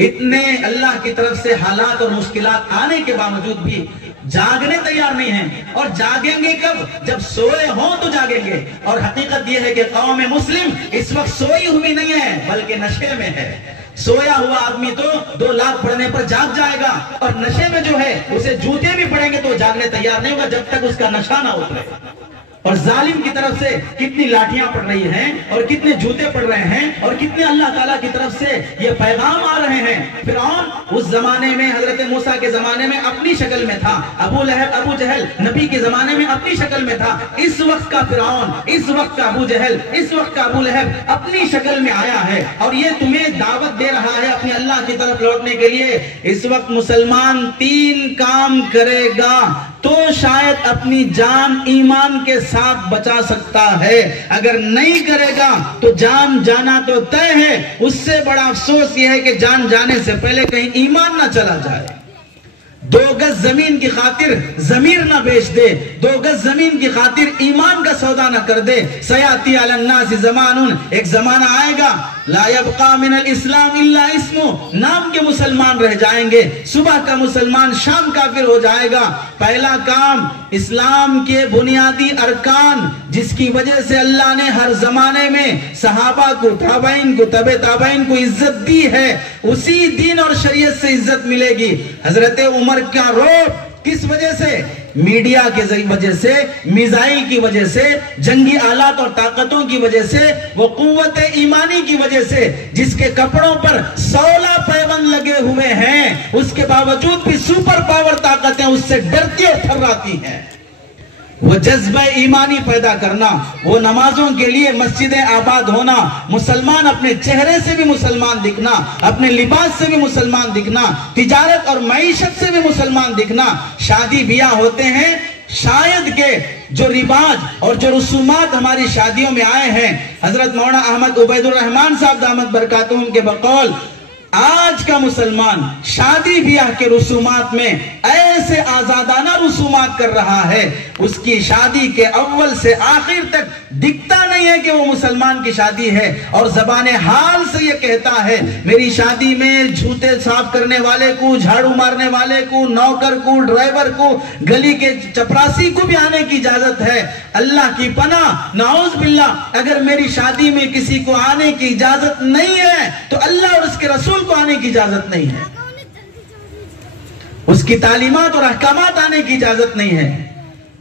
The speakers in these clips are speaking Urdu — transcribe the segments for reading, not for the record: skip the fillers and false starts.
اتنے اللہ کی طرف سے حالات اور مشکلات آنے کے باوجود بھی جاگنے تیار نہیں ہیں. اور جاگیں گے کب؟ جب سوئے ہوں تو جاگیں گے. اور حقیقت یہ ہے کہ قوم مسلم اس وقت سوئی ہوئی نہیں ہے بلکہ نشے میں ہے. سویا ہوا آدمی تو 2 لاکھ پڑھنے پر جاگ جائے گا، اور نشے میں جو ہے اسے جوتے بھی پڑیں گے تو جاگنے تیار نہیں ہوگا جب تک اس کا نشہ نہ اترے. اور ظالم کی طرف سے کتنی لاٹھیاں پڑ رہی ہیں اور کتنے جوتے پڑ رہے ہیں اور کتنے اللہ تعالیٰ کی طرف سے یہ پیغام آ رہے ہیں. فرعون اس زمانے میں حضرت موسیٰ کے زمانے میں اپنی شکل میں تھا، ابو لہب ابو جہل نبی کے زمانے میں اپنی شکل میں تھا. اس وقت کا فرعون، اس وقت کا ابو جہل، اس وقت کا ابو لہب اپنی شکل میں آیا ہے اور یہ تمہیں دعوت دے رہا ہے اپنے اللہ کی طرف لوٹنے کے لیے. اس وقت مسلمان 3 کام کرے گا تو شاید اپنی جان ایمان کے ساتھ بچا سکتا ہے. اگر نہیں کرے گا تو جان جانا تو طے ہے. اس سے بڑا افسوس یہ ہے کہ جان جانے سے پہلے کہیں ایمان نہ چلا جائے. 2 گز زمین کی خاطر ضمیر نہ بیچ دے، 2 گز زمین کی خاطر ایمان کا سودا نہ کر دے. سیاتی علی الناس زمان، ایک زمانہ آئے گا لا یبقى من الاسلام الا اسمه، نام کے مسلمان رہ جائیں گے، صبح کا مسلمان شام کافر ہو جائے گا. پہلا کام اسلام کے بنیادی ارکان جس کی وجہ سے اللہ نے ہر زمانے میں صحابہ کو، تابعین کو، تبع تابعین کو عزت دی ہے، اسی دین اور شریعت سے عزت ملے گی. حضرت عمر کا رعب کس وجہ سے؟ میڈیا کے وجہ سے، میزائل کی وجہ سے، جنگی آلات اور طاقتوں کی وجہ سے، وہ قوت ایمانی کی وجہ سے جس کے کپڑوں پر 16 پیوند لگے ہوئے ہیں، اس کے باوجود بھی سپر پاور طاقتیں اس سے ڈرتی اور تھراتی ہیں. وہ جذبہ ایمانی پیدا کرنا، وہ نمازوں کے لیے مسجدیں آباد ہونا، مسلمان اپنے چہرے سے بھی مسلمان دکھنا، اپنے لباس سے بھی مسلمان دکھنا، تجارت اور معیشت سے بھی مسلمان دکھنا. شادی بیاہ ہوتے ہیں، شاید کہ جو رواج اور جو رسومات ہماری شادیوں میں آئے ہیں، حضرت مولانا احمد عبید الرحمن صاحب دامت برکاتہم کے بقول آج کا مسلمان شادی بیاہ کے رسومات میں ایسے آزادانہ رسومات کر رہا ہے، اس کی شادی کے اول سے آخر تک دکھتا نہیں ہے کہ وہ مسلمان کی شادی ہے، اور زبان حال سے یہ کہتا ہے میری شادی میں جھوٹے صاف کرنے والے کو، جھاڑو مارنے والے کو، نوکر کو، ڈرائیور کو، گلی کے چپراسی کو بھی آنے کی اجازت ہے. اللہ کی پناہ، نعوذ باللہ، اگر میری شادی میں کسی کو آنے کی اجازت نہیں ہے تو اللہ اور اس کے رسول کو آنے کی اجازت نہیں ہے، اس کی تعلیمات اور احکامات آنے کی اجازت نہیں ہے.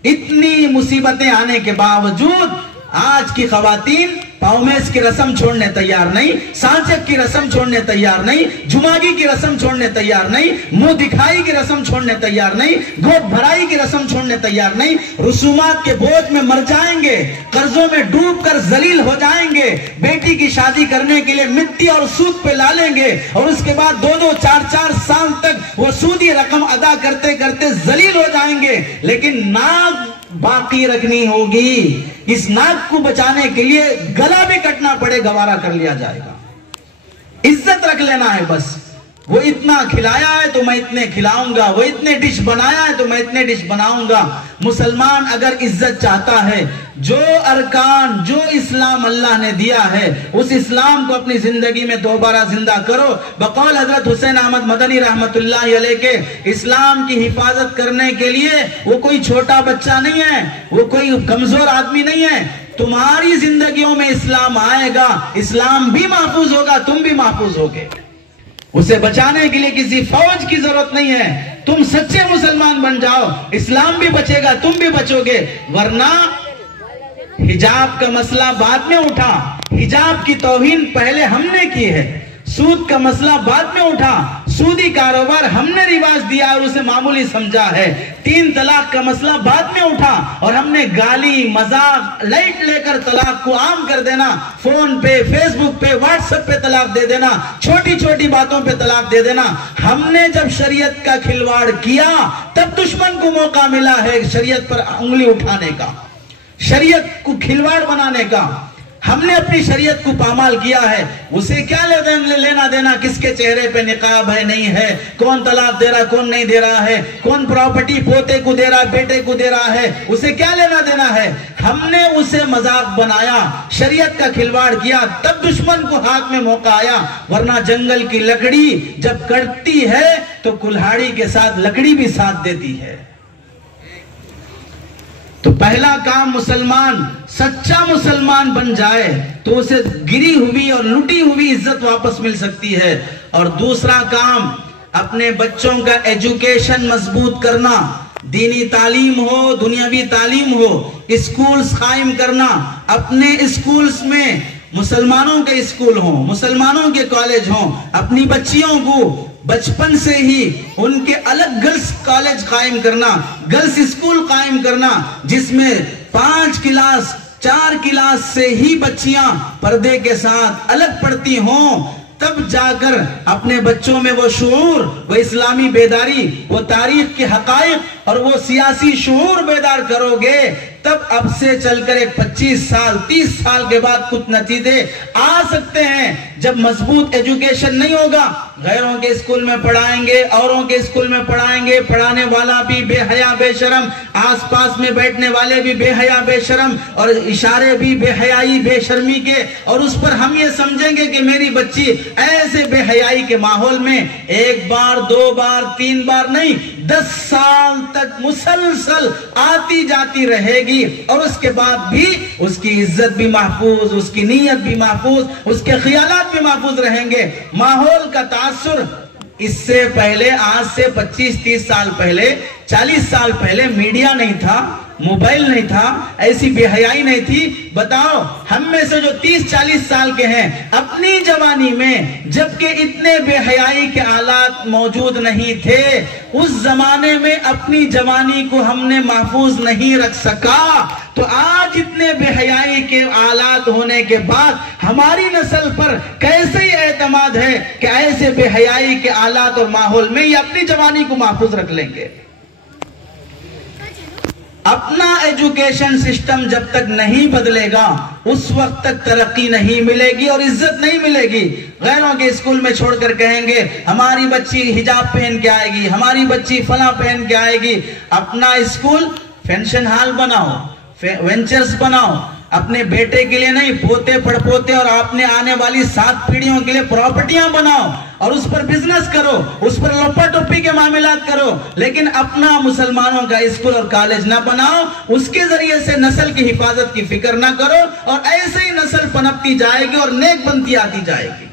اتنی مصیبتیں آنے کے باوجود آج کی خواتین پاؤمیس کی رسم چھوڑنے تیار نہیں، سانچک کی رسم چھوڑنے تیار نہیں، جماگی کی رسم چھوڑنے تیار نہیں، منہ دکھائی کی رسم چھوڑنے تیار نہیں، گود بھرائی کی رسم چھوڑنے تیار نہیں. رسومات کے بوجھ میں مر جائیں گے، قرضوں میں ڈوب کر ذلیل ہو جائیں گے، بیٹی کی شادی کرنے کے لیے مٹی اور سود پہ لا لیں گے، اور اس کے بعد 2-2 4-4 سال تک وہ سودی رقم ادا کرتے کرتے ذلیل ہو جائیں گے. لیکن ناک باقی رکھنی ہوگی. اس ناک کو بچانے کے لیے گلا بھی کٹنا پڑے گوارا کر لیا جائے گا. عزت رکھ لینا ہے بس. وہ اتنا کھلایا ہے تو میں اتنے کھلاؤں گا، وہ اتنے ڈش بنایا ہے تو میں اتنے ڈش بناؤں گا. مسلمان اگر عزت چاہتا ہے، جو ارکان، جو اسلام اللہ نے دیا ہے اس اسلام کو اپنی زندگی میں دوبارہ زندہ کرو. بقول حضرت حسین احمد مدنی رحمت اللہ علیہ کے اسلام کی حفاظت کرنے کے لیے وہ کوئی چھوٹا بچہ نہیں ہے، وہ کوئی کمزور آدمی نہیں ہے. تمہاری زندگیوں میں اسلام آئے گا، اسلام بھی محفوظ ہوگا، تم بھی محفوظ ہوگے. اسے بچانے کے لیے کسی فوج کی ضرورت نہیں ہے. تم سچے مسلمان بن جاؤ، اسلام بھی بچے گا، تم بھی بچو گے. ورنہ حجاب کا مسئلہ بعد میں اٹھا، حجاب کی توہین پہلے ہم نے کی ہے. سود کا مسئلہ بعد میں اٹھا، سودی کاروبار ہم نے رواج دیا اور اسے معمولی سمجھا ہے. 3 طلاق کا مسئلہ بعد میں اٹھا اور ہم نے گالی مذاق لائٹ لے کر طلاق کو عام کر دینا، فون پہ، فیس بک پہ، واٹس ایپ پہ طلاق دے دینا، چھوٹی چھوٹی باتوں پہ طلاق دے دینا. ہم نے جب شریعت کا کھلواڑ کیا تب دشمن کو موقع ملا ہے شریعت پر انگلی اٹھانے کا، شریعت کو کھلواڑ بنانے کا. ہم نے اپنی شریعت کو پامال کیا ہے، اسے کیا لینا دینا کس کے چہرے پہ نقاب ہے نہیں ہے، کون طلاق دے رہا کون نہیں دے رہا ہے، کون پراپرٹی پوتے کو دے رہا بیٹے کو دے رہا ہے، اسے کیا لینا دینا ہے؟ ہم نے اسے مذاق بنایا، شریعت کا کھلواڑ کیا، تب دشمن کو ہاتھ میں موقع آیا، ورنہ جنگل کی لکڑی جب کٹتی ہے تو کلہاڑی کے ساتھ لکڑی بھی ساتھ دیتی ہے۔ تو پہلا کام مسلمان سچا مسلمان بن جائے تو اسے گری ہوئی اور لٹی ہوئی عزت واپس مل سکتی ہے۔ اور دوسرا کام اپنے بچوں کا ایجوکیشن مضبوط کرنا، دینی تعلیم ہو دنیاوی تعلیم ہو، اسکولز قائم کرنا، اپنے اسکولز میں مسلمانوں کے اسکول ہوں، مسلمانوں کے کالج ہوں، اپنی بچیوں کو بچپن سے ہی ان کے الگ گرلز کالج قائم کرنا، گرلز اسکول قائم کرنا، جس میں 5 کلاس 4 کلاس سے ہی بچیاں پردے کے ساتھ الگ پڑھتی ہوں، تب جا کر اپنے بچوں میں وہ شعور، وہ اسلامی بیداری، وہ تاریخ کے حقائق اور وہ سیاسی شعور بیدار کرو گے، تب اب سے چل کر ایک 25 سال 30 سال کے بعد کچھ نتیجے آ سکتے ہیں۔ جب مضبوط ایجوکیشن نہیں ہوگا، غیروں کے اسکول میں پڑھائیں گے، اوروں کے اسکول میں پڑھائیں گے، پڑھانے والا بھی بے حیا بے شرم، آس پاس میں بیٹھنے والے بھی بے حیا بے شرم، اور اشارے بھی بے حیائی بے شرمی کے، اور اس پر ہم یہ سمجھیں گے کہ میری بچی ایسے بے حیائی کے ماحول میں 1 بار 2 بار 3 بار نہیں 10 سال تک مسلسل آتی جاتی رہے گی، اور اس کے بعد بھی اس کی عزت بھی محفوظ، اس کی نیت بھی محفوظ، اس کے خیالات بھی محفوظ رہیں گے۔ ماحول کا تاثر اس سے پہلے، آج سے 25-30 سال پہلے 40 سال پہلے میڈیا نہیں تھا، موبائل نہیں تھا، ایسی بے حیائی نہیں تھی۔ بتاؤ ہم میں سے جو 30-40 سال کے ہیں، اپنی جوانی میں جبکہ اتنے بے حیائی کے آلات موجود نہیں تھے، اس زمانے میں اپنی جوانی کو ہم نے محفوظ نہیں رکھ سکا، تو آج اتنے بے حیائی کے آلات ہونے کے بعد ہماری نسل پر کیسے اعتماد ہے کہ ایسے بے حیائی کے آلات اور ماحول میں یہ اپنی جوانی کو محفوظ رکھ لیں گے۔ اپنا ایجوکیشن سسٹم جب تک نہیں بدلے گا، اس وقت تک ترقی نہیں ملے گی اور عزت نہیں ملے گی۔ غیروں کے اسکول میں چھوڑ کر کہیں گے ہماری بچی حجاب پہن کے آئے گی، ہماری بچی فلاں پہن کے آئے گی۔ اپنا اسکول فنکشن ہال بناؤ، وینچرز بناؤ، اپنے بیٹے کے لیے نہیں، پوتے پڑ پوتے اور اپنے آنے والی 7 پیڑھیوں کے لیے پراپرٹیاں بناؤ اور اس پر بزنس کرو، اس پر لپا ٹوپی کے معاملات کرو، لیکن اپنا مسلمانوں کا اسکول اور کالج نہ بناؤ، اس کے ذریعے سے نسل کی حفاظت کی فکر نہ کرو، اور ایسے ہی نسل پنپتی جائے گی اور نیک بنتی آتی جائے گی۔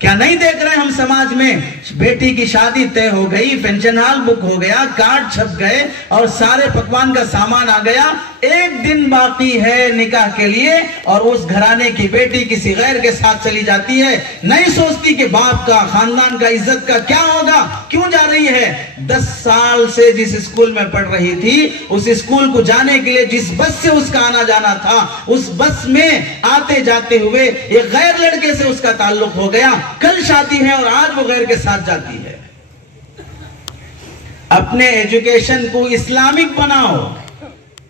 کیا نہیں دیکھ رہے ہم سماج میں بیٹی کی شادی طے ہو گئی، فنکشن ہال بک ہو گیا، کارڈ چھپ گئے اور سارے پکوان کا سامان آ گیا، 1 دن باقی ہے نکاح کے لیے اور اس گھرانے کی بیٹی کسی غیر کے ساتھ چلی جاتی ہے، نہیں سوچتی کہ باپ کا، خاندان کا، عزت کا کیا ہوگا، کیوں جا رہی ہے؟ 10 سال سے جس اسکول میں پڑھ رہی تھی، اس اسکول کو جانے کے لیے جس بس سے اس کا آنا جانا تھا، اس بس میں آتے جاتے ہوئے ایک غیر لڑکے سے اس کا تعلق ہو گیا، کل شادی ہے اور آج وہ غیر کے ساتھ جاتی ہے۔ اپنے ایجوکیشن کو اسلامک بناؤ،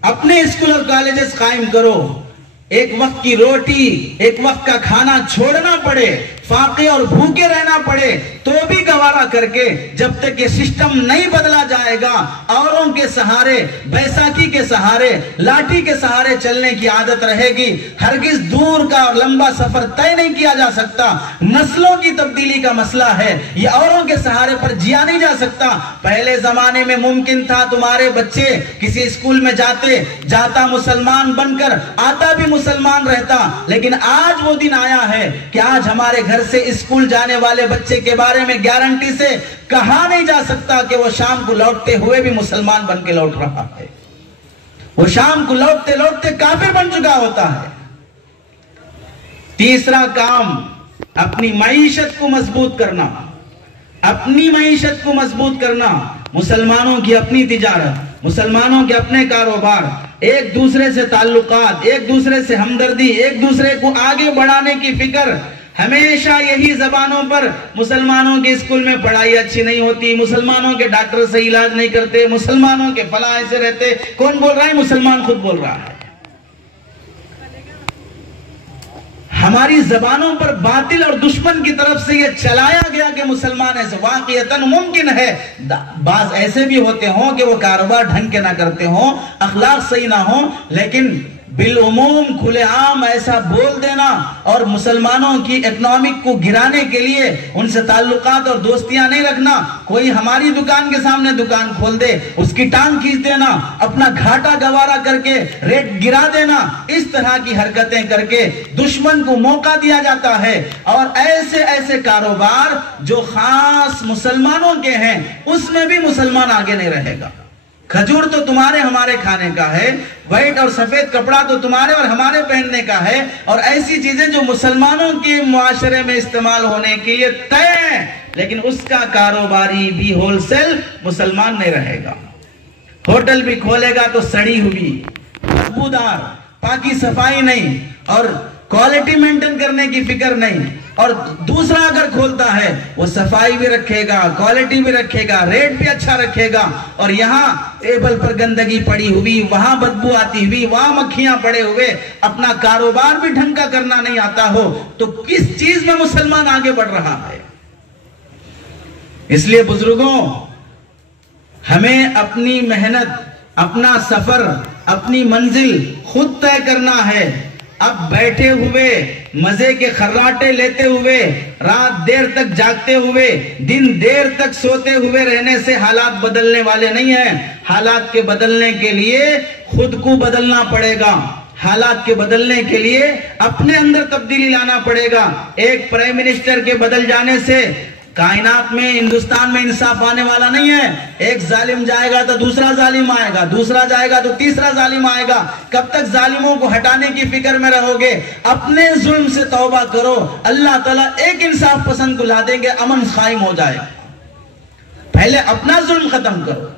اپنے اسکول اور کالجز قائم کرو، ایک وقت کی روٹی، ایک وقت کا کھانا چھوڑنا پڑے، فاقے اور بھوکے رہنا پڑے تو بھی گوارا کر کے، جب تک یہ سسٹم نہیں بدلا جائے گا، اوروں کے سہارے، بیساکھی کے سہارے، لاٹھی کے سہارے چلنے کی عادت رہے گی، ہرگز دور کا اور لمبا سفر طے نہیں کیا جا سکتا۔ نسلوں کی تبدیلی کا مسئلہ ہے، یہ اوروں کے سہارے پر جیا نہیں جا سکتا۔ پہلے زمانے میں ممکن تھا تمہارے بچے کسی اسکول میں جاتا مسلمان بن کر، آتا بھی مسلمان رہتا، لیکن آج وہ دن آیا ہے کہ آج ہمارے گھر سے اسکول جانے والے بچے کے بارے میں گارنٹی سے کہا نہیں جا سکتا کہ وہ شام کو لوٹتے ہوئے بھی مسلمان بن کے لوٹ رہا ہے، وہ شام کو لوٹتے لوٹتے کافر بن چکا ہوتا ہے۔ تیسرا کام اپنی معیشت کو مضبوط کرنا، اپنی معیشت کو مضبوط کرنا، مسلمانوں کی اپنی تجارت، مسلمانوں کے اپنے کاروبار، ایک دوسرے سے تعلقات، ایک دوسرے سے ہمدردی، ایک دوسرے کو آگے بڑھانے کی فکر۔ ہمیشہ یہی زبانوں پر مسلمانوں کے اسکول میں پڑھائی اچھی نہیں ہوتی، مسلمانوں کے ڈاکٹر صحیح علاج نہیں کرتے، مسلمانوں کے فلاں ایسے رہتے۔ کون بول رہا ہے؟ مسلمان خود بول رہا ہے۔ ہماری زبانوں پر باطل اور دشمن کی طرف سے یہ چلایا گیا کہ مسلمان ایسے واقعتاً ممکن ہے بعض ایسے بھی ہوتے ہوں کہ وہ کاروبار ڈھنگ کے نہ کرتے ہوں، اخلاق صحیح نہ ہوں، لیکن بالعموم کھلے عام ایسا بول دینا اور مسلمانوں کی اکنامک کو گرانے کے لیے ان سے تعلقات اور دوستیاں نہیں رکھنا، کوئی ہماری دکان کے سامنے دکان کھول دے اس کی ٹانگ کھینچ دینا، اپنا گھاٹا گوارا کر کے ریٹ گرا دینا، اس طرح کی حرکتیں کر کے دشمن کو موقع دیا جاتا ہے۔ اور ایسے ایسے کاروبار جو خاص مسلمانوں کے ہیں اس میں بھی مسلمان آگے نہیں رہے گا۔ کھجور تو تمہارے ہمارے کھانے کا ہے، وائٹ اور سفید کپڑا تو تمہارے اور ہمارے پہننے کا ہے، اور ایسی چیزیں جو مسلمانوں کے معاشرے میں استعمال ہونے کے لیے طے ہیں، لیکن اس کا کاروباری بھی ہول سیل مسلمان نہیں رہے گا۔ ہوٹل بھی کھولے گا تو سڑی ہوئی، بدبودار، پاکی صفائی نہیں اور کوالٹی مینٹین کرنے کی فکر نہیں، اور دوسرا اگر کھولتا ہے وہ صفائی بھی رکھے گا، کوالٹی بھی رکھے گا، ریٹ بھی اچھا رکھے گا، اور یہاں ٹیبل پر گندگی پڑی ہوئی، وہاں بدبو آتی ہوئی، وہاں مکھیاں پڑے ہوئے، اپنا کاروبار بھی ڈھنگ کا کرنا نہیں آتا ہو، تو کس چیز میں مسلمان آگے بڑھ رہا ہے؟ اس لیے بزرگوں، ہمیں اپنی محنت، اپنا سفر، اپنی منزل خود طے کرنا ہے۔ اب بیٹھے ہوئے مزے کے خراٹے لیتے ہوئے، رات دیر تک جاگتے ہوئے، دن دیر تک سوتے ہوئے رہنے سے حالات بدلنے والے نہیں ہیں۔ حالات کے بدلنے کے لیے خود کو بدلنا پڑے گا، حالات کے بدلنے کے لیے اپنے اندر تبدیلی لانا پڑے گا۔ ایک پرائم منسٹر کے بدل جانے سے کائنات میں، ہندوستان میں انصاف آنے والا نہیں ہے۔ ایک ظالم جائے گا تو دوسرا ظالم آئے گا، دوسرا جائے گا تو تیسرا ظالم آئے گا۔ کب تک ظالموں کو ہٹانے کی فکر میں رہو گے؟ اپنے ظلم سے توبہ کرو، اللہ تعالیٰ ایک انصاف پسند کو لا دیں گے، امن قائم ہو جائے گا۔ پہلے اپنا ظلم ختم کرو،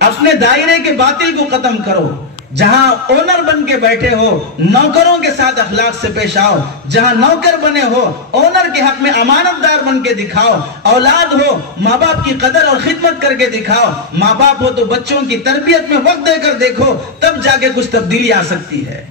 اپنے دائرے کے باطل کو ختم کرو۔ جہاں اونر بن کے بیٹھے ہو، نوکروں کے ساتھ اخلاق سے پیش آؤ۔ جہاں نوکر بنے ہو، اونر کے حق میں امانت دار بن کے دکھاؤ۔ اولاد ہو، ماں باپ کی قدر اور خدمت کر کے دکھاؤ۔ ماں باپ ہو تو بچوں کی تربیت میں وقت دے کر دیکھو، تب جا کے کچھ تبدیلی آ سکتی ہے۔